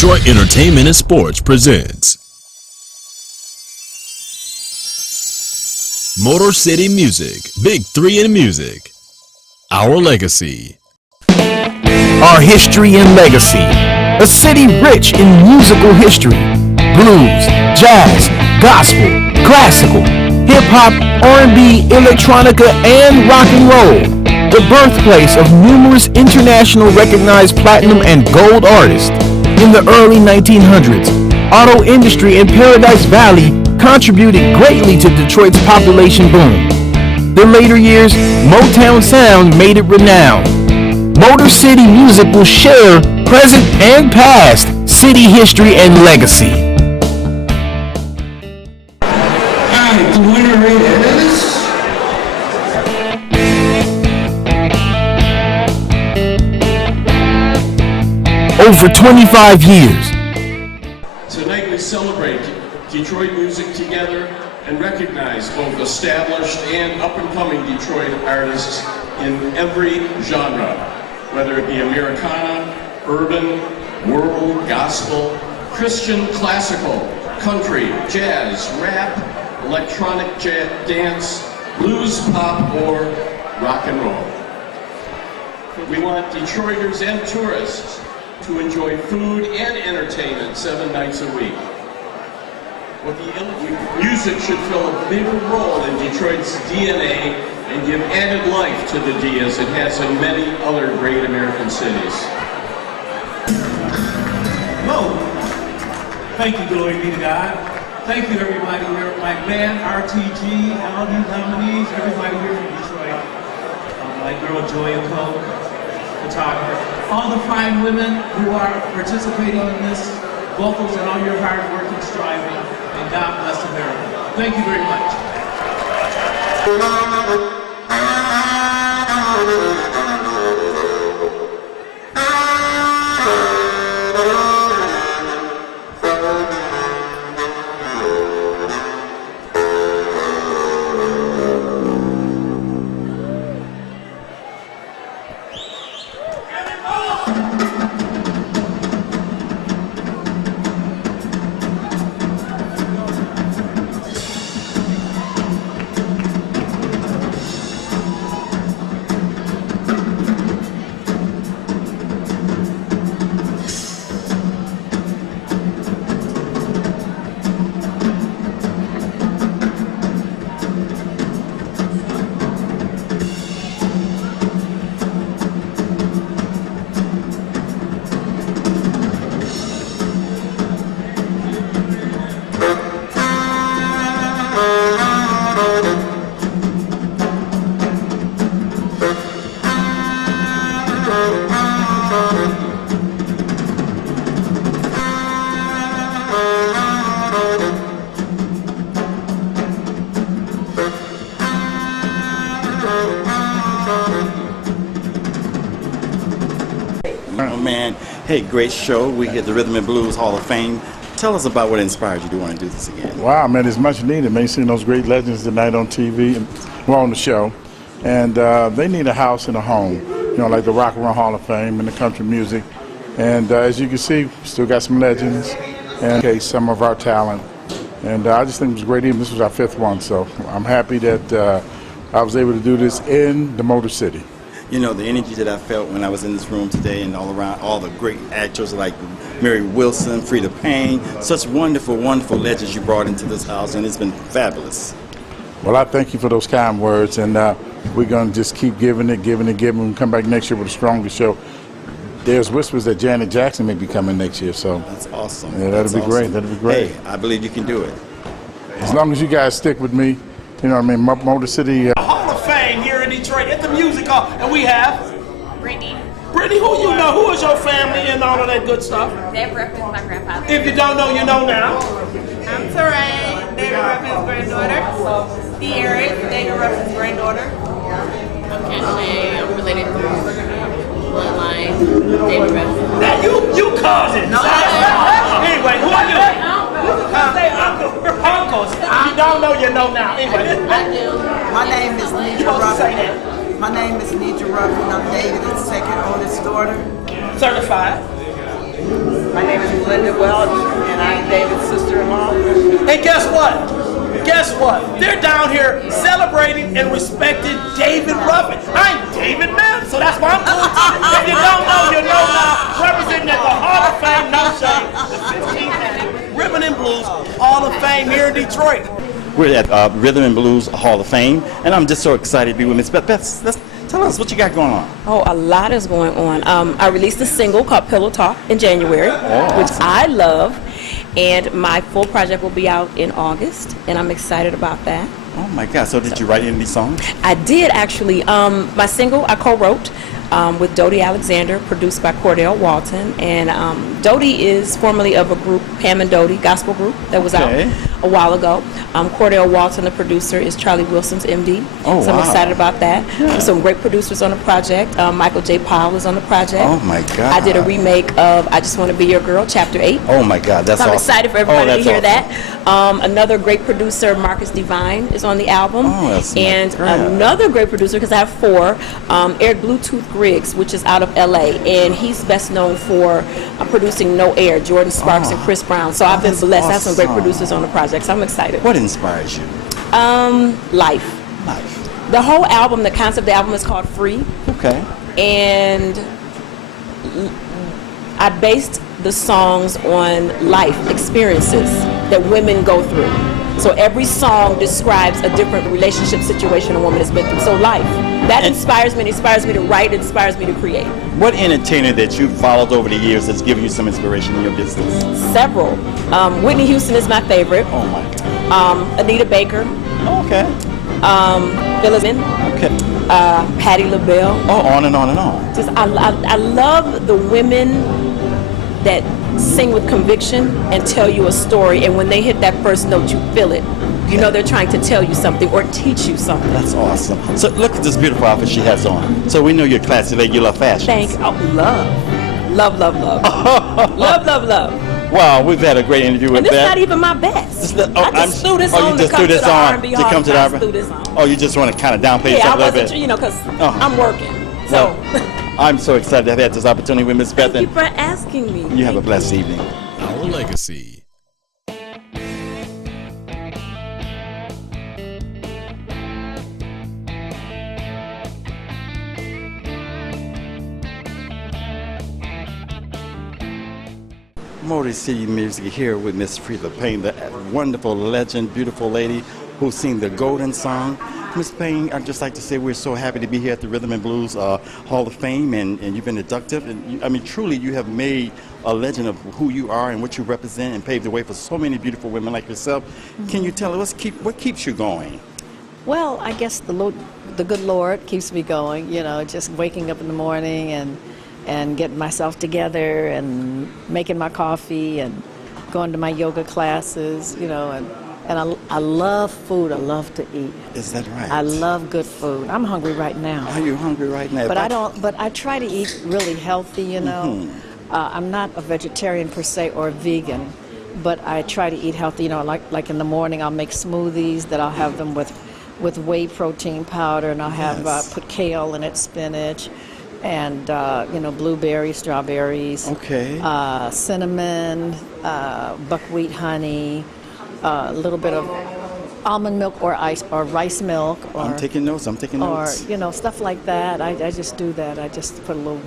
Detroit Entertainment and Sports presents Motor City Music, Big 3 in Music, Our Legacy. Our history and legacy. A city rich in musical history. Blues, jazz, gospel, classical, hip-hop, R&B, electronica, and rock and roll. The birthplace of numerous international recognized platinum and gold artists. In the early 1900s, auto industry in Paradise Valley contributed greatly to Detroit's population boom. The later years, Motown sound made it renowned. Motor City Music will share present and past city history and legacy. Alright, the winner is... Over 25 years. Tonight we celebrate Detroit music together and recognize both established and up-and-coming Detroit artists in every genre, whether it be Americana, urban, world, gospel, Christian, classical, country, jazz, rap, electronic dance, blues, pop, or rock and roll. We want Detroiters and tourists to enjoy food and entertainment 7 nights a week. Music should fill a bigger role in Detroit's DNA and give added life to the D as it has in many other great American cities. Hello. Thank you, glory be to God. Thank you, everybody here. My band, RTG, all you nominees, everybody here from Detroit. My girl, Joya Cole, photographer. All the fine women who are participating in this, vocals and all your hard work and striving. And God bless America. Thank you very much. Oh man, hey, great show. We hit the Rhythm and Blues Hall of Fame. Tell us about what inspired you to want to do this again. Wow, man, it's much needed. Man, seeing those great legends tonight on TV and on the show, and they need a house and a home. You know, like the Rock and Roll Hall of Fame and the country music. And as you can see, still got some legends and some of our talent. And I just think it was a great evening. This was our 5th one, so I'm happy that I was able to do this in the Motor City. You know, the energy that I felt when I was in this room today and all around, all the great actors like Mary Wilson, Freda, Payne, such wonderful, wonderful legends you brought into this house, and it's been fabulous. Well, I thank you for those kind words, and we're going to just keep giving it, giving it, giving it, and come back next year with a stronger show. There's whispers that Janet Jackson may be coming next year, so. That's awesome. Yeah, that'll be great, that'll be great. Hey, I believe you can do it. As long as you guys stick with me, you know what I mean, Motor City. Hall of Fame here in Detroit at the Music Hall. And we have... Brittany. Brittany, who you know? Who is your family and all of that good stuff? Dave Ruffin's my grandfather. If you don't know, you know now. I'm Terrain, David Ruffin's granddaughter. Sierra, David Ruffin's granddaughter. I'm Cache. I'm related to bloodline, David Ruffin. Now you cousins. No, anyway, who are you? Say uncles. If you don't know, you know now. Anyway. I do. My name is Nidra Ruffin. My name is Nidra Ruffin. I'm David's second oldest daughter. Certified. My name is Linda Weldon, and I'm David's sister-in-law. And guess what? Guess what? They're down here celebrating and respecting David Ruffin. I'm David Man, so that's why I'm cool too. If you don't know, you know now. Representing at the Hall of Fame, no shame, the 15th Annual Rhythm and Blues Hall of Fame here in Detroit. We're at Rhythm and Blues Hall of Fame, and I'm just so excited to be with Miss Beth. Beth, tell us what you got going on. Oh, a lot is going on. I released a single called Pillow Talk in January, which I love. And my full project will be out in August, and I'm excited about that. Oh my God, so did you write any of these songs? I did actually. My single I co-wrote with Dodie Alexander, produced by Cordell Walton. And Dodie is formerly of a group, Pam and Dodie, gospel group that was out a while ago. Cordell Walton, the producer, is Charlie Wilson's MD. Oh, so I'm wow. excited about that. There's some great producers on the project. Michael J. Powell is on the project. Oh my God. I did a remake of I Just Want to Be Your Girl, Chapter 8. Oh my God, that's so I'm awesome. excited for everybody to hear awesome. that. Another great producer, Marcus Divine, is on the album. Oh, that's and great. another great producer, because I have four, Eric Bluetooth Griggs, which is out of LA, and he's best known for producing No Air, Jordan Sparks and Chris Brown. So I've been blessed. I have some great producers on the project, so I'm excited. What inspires you? Life. Life. The whole album, the concept of the album is called Free. Okay. And I based the songs on life experiences that women go through. So every song describes a different relationship situation a woman has been through. So life. That inspires me. It inspires me to write. It inspires me to create. What entertainer that you've followed over the years has given you some inspiration in your business? Several. Whitney Houston is my favorite. Oh my God. Anita Baker. Okay. Phyllis Min. Okay. Patti LaBelle. Oh, on and on and on. Just I love the women that sing with conviction and tell you a story, and when they hit that first note, you feel it. You know they're trying to tell you something or teach you something. That's awesome. So look at this beautiful outfit she has on. So we know you're classy lady, you love fashion. Thank you. Oh, love, love, love. Love, love, love. Wow, we've had a great interview with And this Beth. is not even my best. I just threw this you on just to threw come to this the on R&B to Hall come of to the Fame. R&B? Threw this on. Oh, you just want to kind of downplay Yeah, yourself I a little wasn't, bit. you know, because I'm working. So I'm so excited to have had this opportunity with Miss Beth. thank you for asking me. You have a blessed evening. Our legacy. Motor City Music here with Miss Freda Payne, the wonderful legend, beautiful lady who sing the Golden Song. Miss Payne, I'd just like to say we're so happy to be here at the Rhythm and Blues Hall of Fame, and you've been inducted. And I mean, truly, you have made a legend of who you are and what you represent, and paved the way for so many beautiful women like yourself. Can you tell us what keeps you going? Well, I guess the good Lord keeps me going. You know, just waking up in the morning and getting myself together and making my coffee and going to my yoga classes. You know, and I love food. I love to eat. Is that right? I love good food. I'm hungry right now. Are you hungry right now? But I don't. But I try to eat really healthy. You know, I'm not a vegetarian per se or a vegan, but I try to eat healthy. You know, like in the morning, I'll make smoothies that I'll have them with whey protein powder, and I'll have put kale in it, spinach, and you know, blueberries, strawberries, cinnamon, buckwheat honey, a little bit of almond milk or rice milk. Or, I'm taking notes. Or you know, stuff like that. I just do that. I just put a little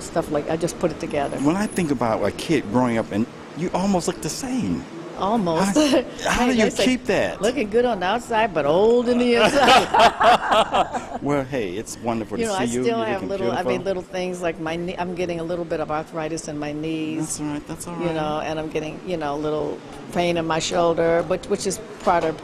stuff like I just put it together. When I think about a kid growing up, and you almost look the same. Almost. How do you keep that? Looking good on the outside, but old in the inside. Well, hey, it's wonderful you to know, see I you. still You're have looking little. I beautiful. mean, little things like my knee. I'm getting a little bit of arthritis in my knees. That's all right. That's all right. You know, and I'm getting a little pain in my shoulder, which is part of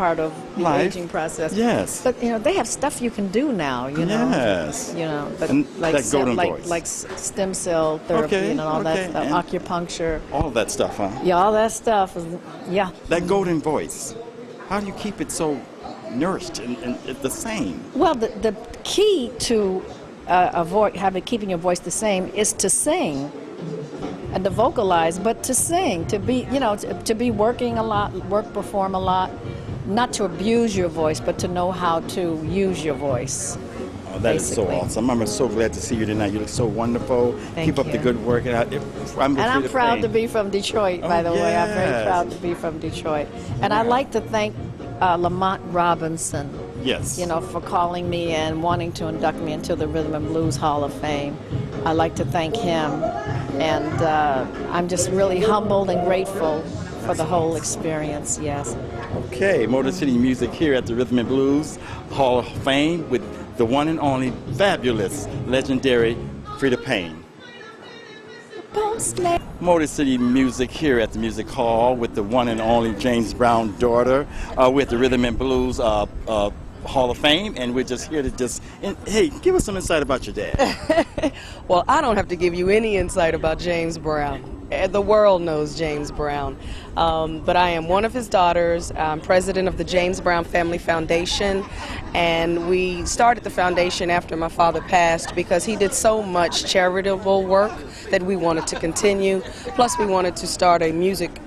the Life. aging process. Yes. But you know, they have stuff you can do now. You know. Yes. You know, but And like that golden voice. like stem cell therapy and all that stuff, acupuncture. All of that stuff, huh? Yeah, all that stuff. Yeah. That golden voice. How do you keep it so nourished and the same? Well, the key to keeping your voice the same is to sing and to vocalize, but to sing, to be, you know, to be working a lot, perform a lot, not to abuse your voice, but to know how to use your voice. Oh, that is so awesome. I'm so glad to see you tonight. You look so wonderful. Keep up the good work. And I'm proud to be from Detroit, by the way. I'm very proud to be from Detroit. And I'd like to thank Lamont Robinson. Yes. You know, for calling me and wanting to induct me into the Rhythm and Blues Hall of Fame. I'd like to thank him. And I'm just really humbled and grateful for the whole experience, yes. Okay, Motor City Music here at the Rhythm and Blues Hall of Fame with the one and only fabulous, legendary Freda Payne. Motor City Music here at the Music Hall with the one and only James Brown daughter with the Rhythm and Blues Hall of Fame, and we're just here to hey, give us some insight about your dad. Well, I don't have to give you any insight about James Brown. The world knows James Brown. But I am one of his daughters. I'm president of the James Brown Family Foundation, and we started the foundation after my father passed because he did so much charitable work that we wanted to continue. Plus, we wanted to start a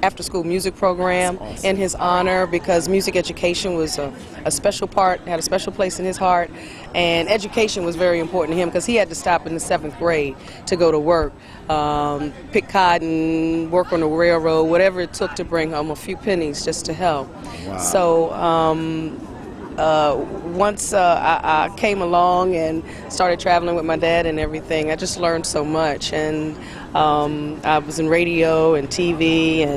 after-school music program in his honor because music education was a special part, had a special place in his heart, and education was very important to him because he had to stop in the 7th grade to go to work, pick cotton, work on the railroad, whatever it took to bring home a few pennies just to help. Wow. So once I came along and started traveling with my dad and everything, I just learned so much. And I was in radio and TV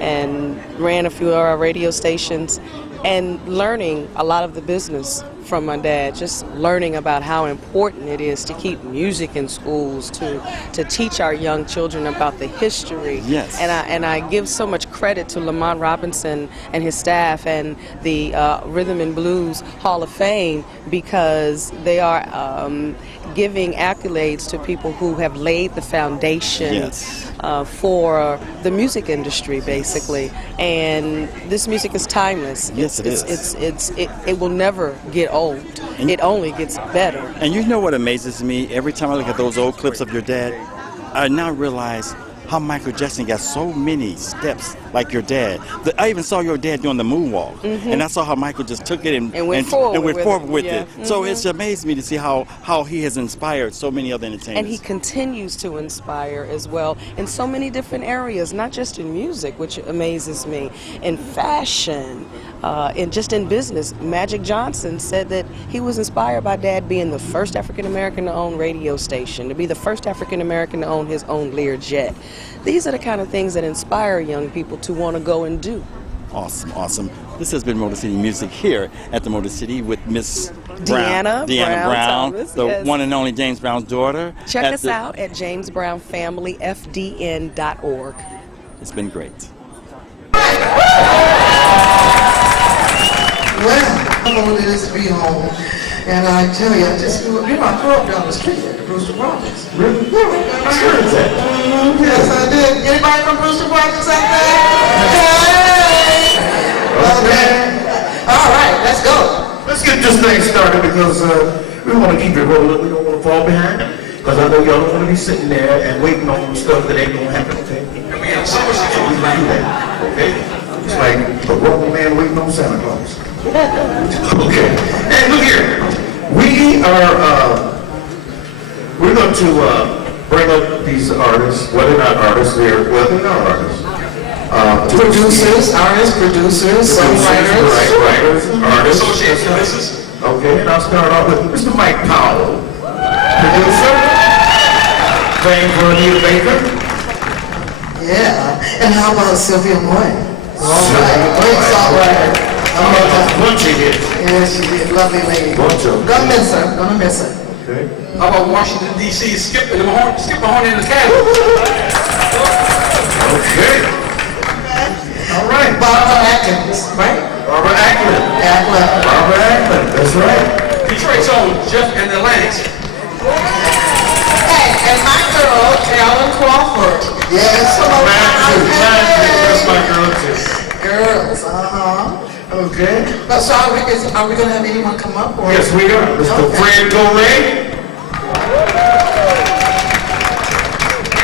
and ran a few of our radio stations and learning a lot of the business from my dad, just learning about how important it is to keep music in schools, to teach our young children about the history. Yes. And I give so much credit to Lamont Robinson and his staff and the Rhythm and Blues Hall of Fame because they are giving accolades to people who have laid the foundation for the music industry, basically. And this music is timeless. Yes, it is. It will never get old. It only gets better. And you know what amazes me? Every time I look at those old clips of your dad, I now realize how Michael Jackson got so many steps like your dad. I even saw your dad doing the moonwalk, and I saw how Michael just took it and went forward with it. So it's amazed me to see how he has inspired so many other entertainers. And he continues to inspire as well in so many different areas, not just in music, which amazes me, in fashion, and just in business. Magic Johnson said that he was inspired by Dad being the first African American to own radio station, to be the first African American to own his own Learjet. These are the kind of things that inspire young people to want to go and do. Awesome, awesome. This has been Motor City Music here at the Motor City with Miss Deanna Brown, the one and only James Brown's daughter. Check us out at jamesbrownfamilyfdn.org. It's been great. Well, how long it is to be home. And I tell you, I grew up down the street at the Brewster Projects. Really? Yeah, I heard that. Yes, I did. Anybody from Brewster Projects out there? Hey! Okay. All right, let's go. Let's get this thing started because we want to keep it rolling. We don't want to fall behind. Because I know y'all don't want to be sitting there and waiting on stuff that ain't going to happen, okay? And we have so much to do. We like that, okay? It's like a grown man waiting on Santa Claus. Okay. Hey, look here. We're going to bring up these artists. Well, they're not artists. They're artists. Producers, songwriters. Right, writers, artists. Associated producers. Okay, and I'll start off with Mr. Mike Powell, producer, famed for Anita Baker. Yeah, and how about Sylvia Moy? All right, great songwriter. Bunch of hits. Yes, she did. Lovely lady. Bunch of Gonna miss her. Okay. How about Washington, D.C. Skip Mahoney in the cabin? Okay. All right. Barbara Atkins, right? Barbara Ackland. Barbara Ackland. That's right. Detroit's own Jeff and the Atlantics. Hey, and my girl, Alan Crawford. Yes. That's my girl too. Girls, Okay. So are we going to have anyone come up? Or? Yes, we are. Mr. Fred Gorey.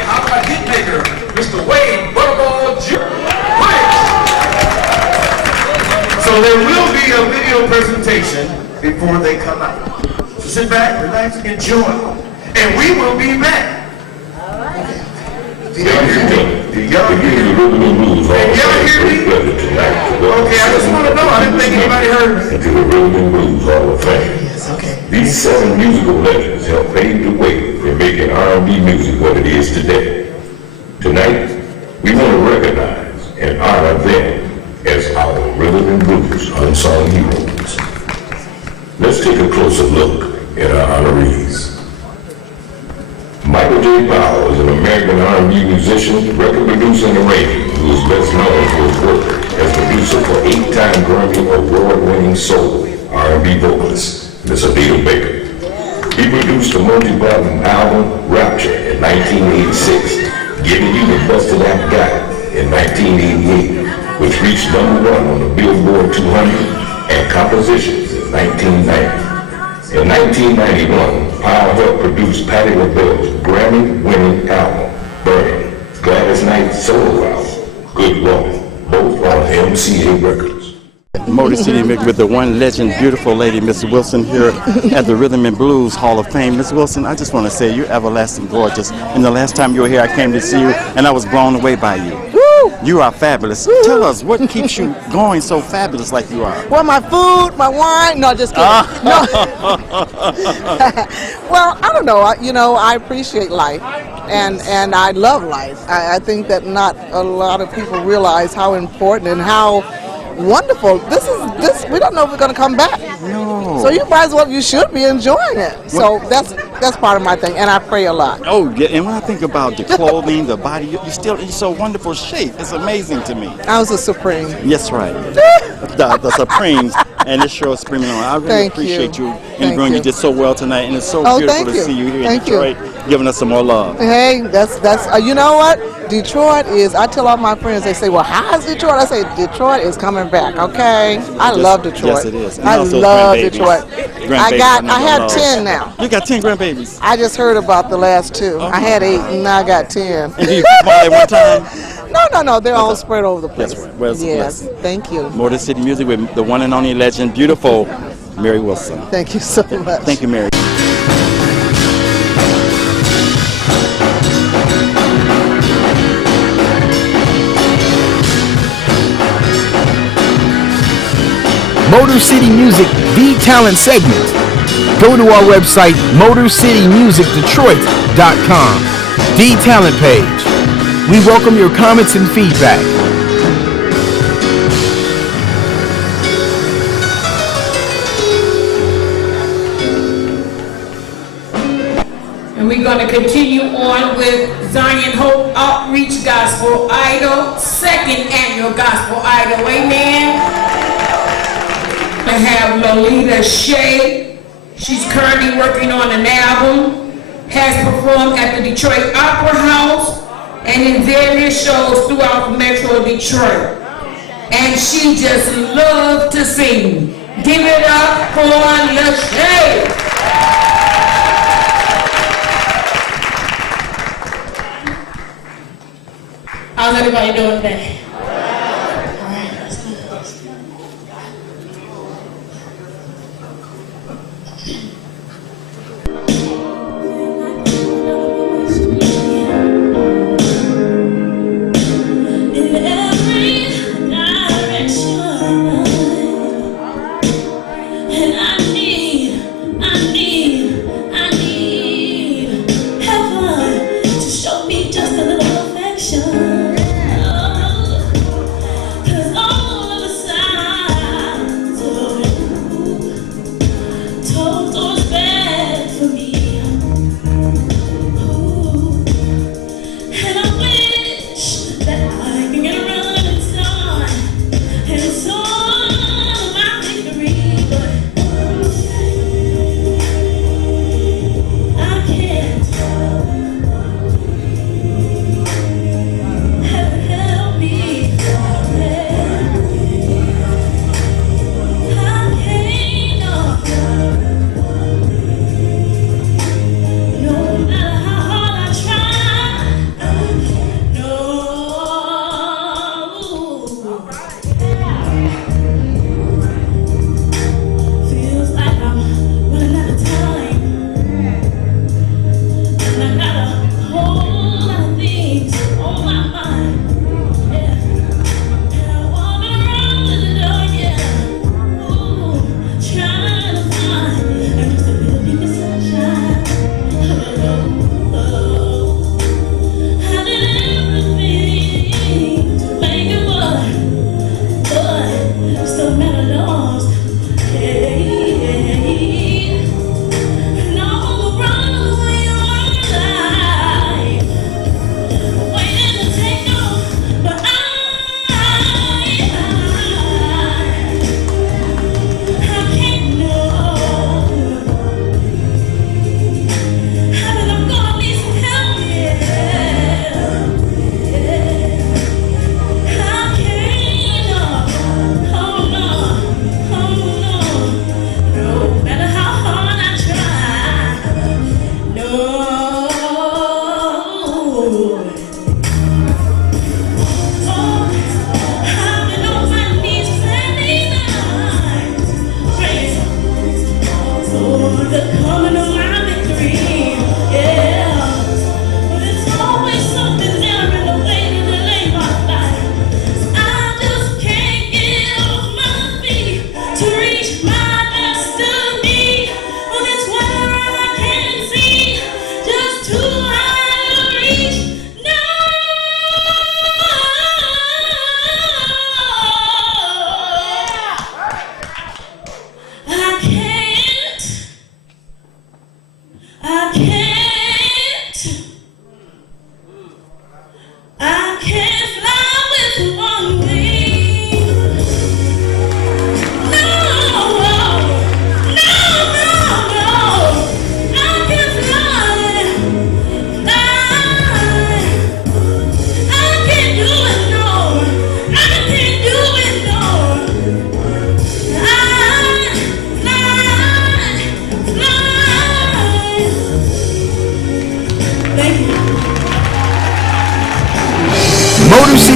How about hitmaker, Mr. Wade Butterball Jr. So there will be a video presentation before they come out. sit back, relax, enjoy. And we will be back. Do y'all hear me? And y'all hear me? Okay, I just want to know. I didn't think anybody heard me. Into the Rhythm and Blues Hall of Fame. Yes, okay. These 7 musical legends helped pave the way for making R&B music what it is today. Tonight, we want to recognize and honor them as our Rhythm and Blues unsung heroes. Let's take a closer look at our honorees. Michael J. Powell is an American R&B musician, record producer, and arranger who is best known for his work as producer for 8-time Grammy award-winning soul R&B vocalist, Miss Anita Baker. He produced the multi-platinum album Rapture in 1986, Giving You the Busted Act Guy in 1988, which reached #1 on the Billboard 200, and Compositions in 1990. In 1991, Powell helped produce Patti LaBelle's Grammy-winning album, Burning, Gladys Knight's solo album, Good Woman, both on MCA Records. Motor City Mix with the one legend, beautiful lady, Miss Wilson, here at the Rhythm and Blues Hall of Fame. Miss Wilson, I just want to say you're everlasting gorgeous. And the last time you were here, I came to see you, and I was blown away by you. Woo! You are fabulous. Woo! Tell us, what keeps you going so fabulous like you are? Well, my food, my wine. No, just kidding. No. Well, I don't know. I appreciate life, and I love life. I think that not a lot of people realize how important and how wonderful this. We don't know if we're going to come back. No. So you should be enjoying it. So that's part of my thing, and I pray a lot. Oh, yeah, and when I think about the clothing, the body, you're still in so wonderful shape. It's amazing to me. I was a Supreme. Yes, right. the Supremes, and it sure is screaming on. I really appreciate you and bringing you did so well tonight, and it's so beautiful to see you here in Detroit, giving us some more love. Hey, that's you know what? Detroit is, I tell all my friends, they say, well, how is Detroit? I say, Detroit is coming back, okay? I love Detroit. Yes, it is. And I love Detroit. I have 10 now. You got 10 grandbabies? I just heard about the last 2. I had 8, and now I got 10. And do you come all at one time? No, they're all spread over the place. That's right. Well, yes, thank you. Motor City Music with the one and only legend, beautiful Mary Wilson. Thank you so much. Thank you, Mary. Motor City Music, the talent segment. Go to our website, motorcitymusicdetroit.com, the talent page. We welcome your comments and feedback. And we're going to continue on with Zion Hope Outreach Gospel Idol, 2nd annual Gospel Idol. Amen. I have Lolita Shea. She's currently working on an album, has performed at the Detroit Opera House and in various shows throughout Metro Detroit. And she just loves to sing. Give it up for LaShae. How's everybody doing today? Heaven to show me just a little affection.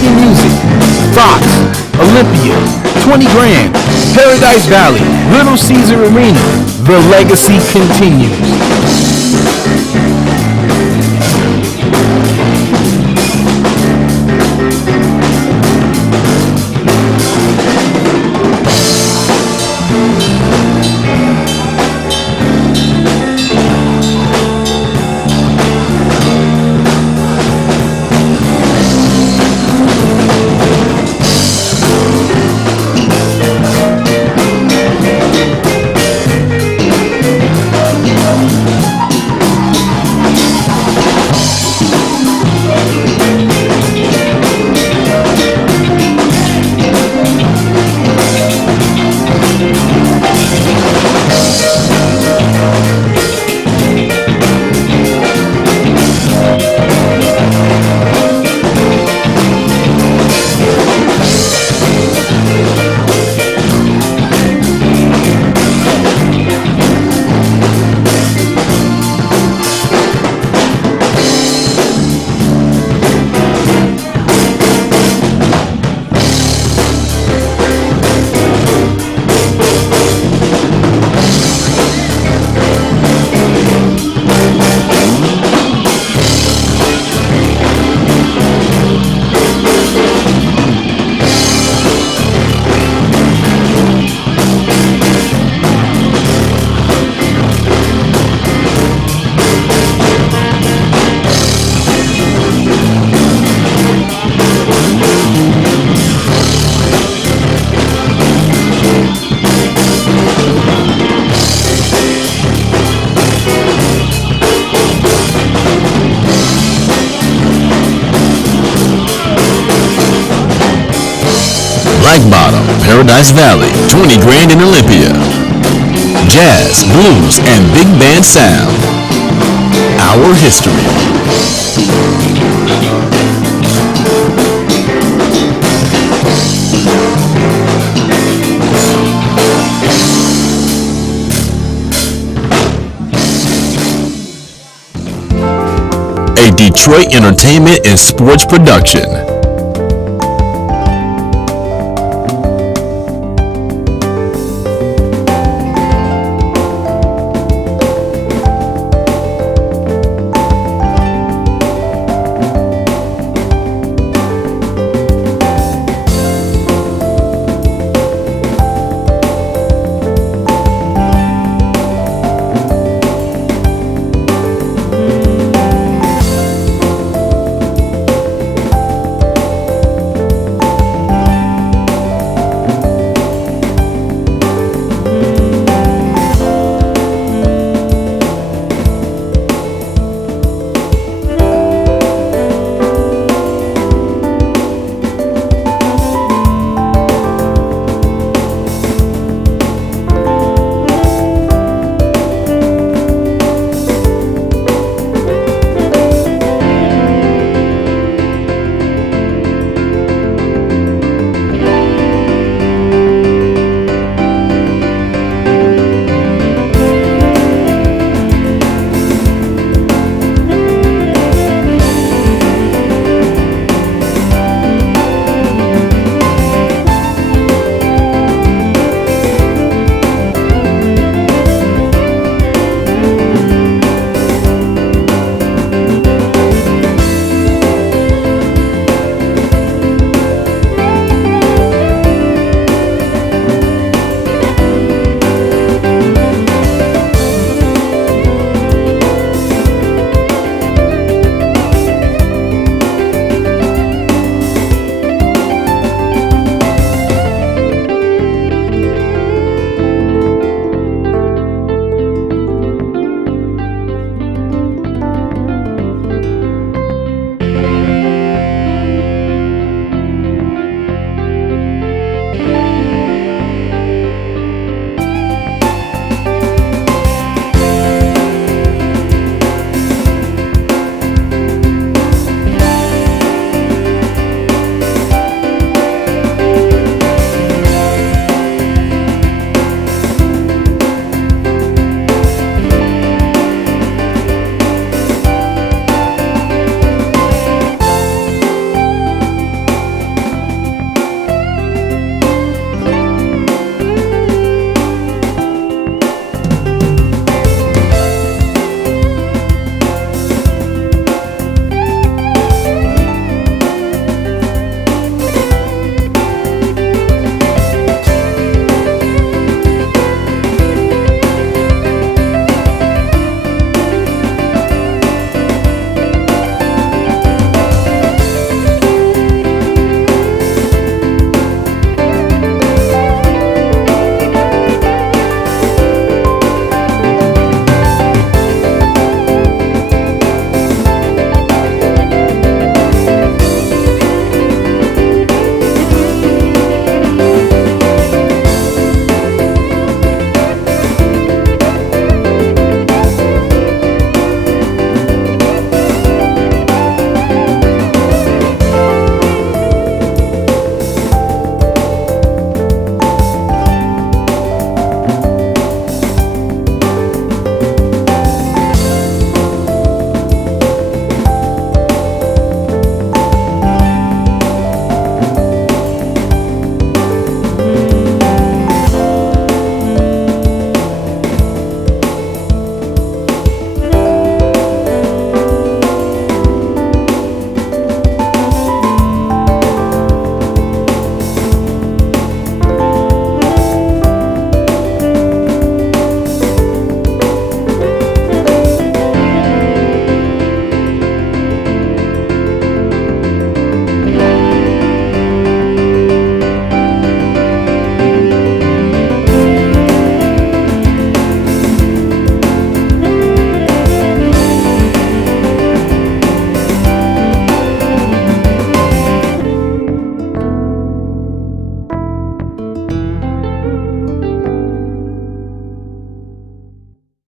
City Music, Fox, Olympia, 20 Grand, Paradise Valley, Little Caesar Arena. The legacy continues. Black Bottom, Paradise Valley, 20 Grand in Olympia. Jazz, blues, and big band sound. Our history. A Detroit entertainment and sports production.